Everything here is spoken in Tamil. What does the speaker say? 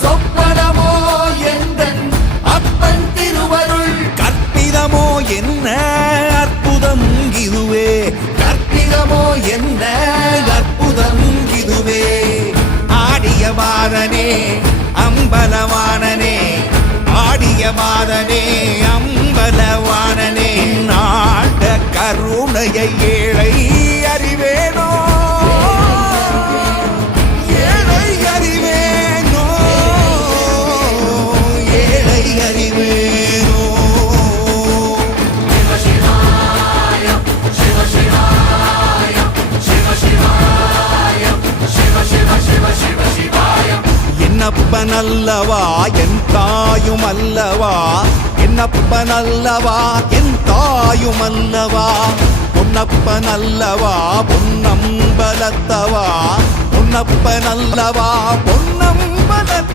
சொப்பனமோ எந்தன் அப்பன் திருவருள் கற்பிதமோ என்ன அற்புதம் இதுவே கற்பிதமோ என்ன அற்புதம் இதுவே ஆடிய மாதனே அம்பலவானனே ஆடிய மாதனே அம்பலவானனே நாட கருணையை ஏழை அறிவேனோ ஏழை அறிவேனோ ஏழை அறிவேனோ என்னப்பன் அல்லவா என் தாயும் அல்லவா என்னப்பன் அல்லவா என் தாயும் அல்லவா பொன்னப்பன் அல்லவா பொன்னம்பலத்தவா பொன்னப்பன் அல்லவா பொன்னம்பல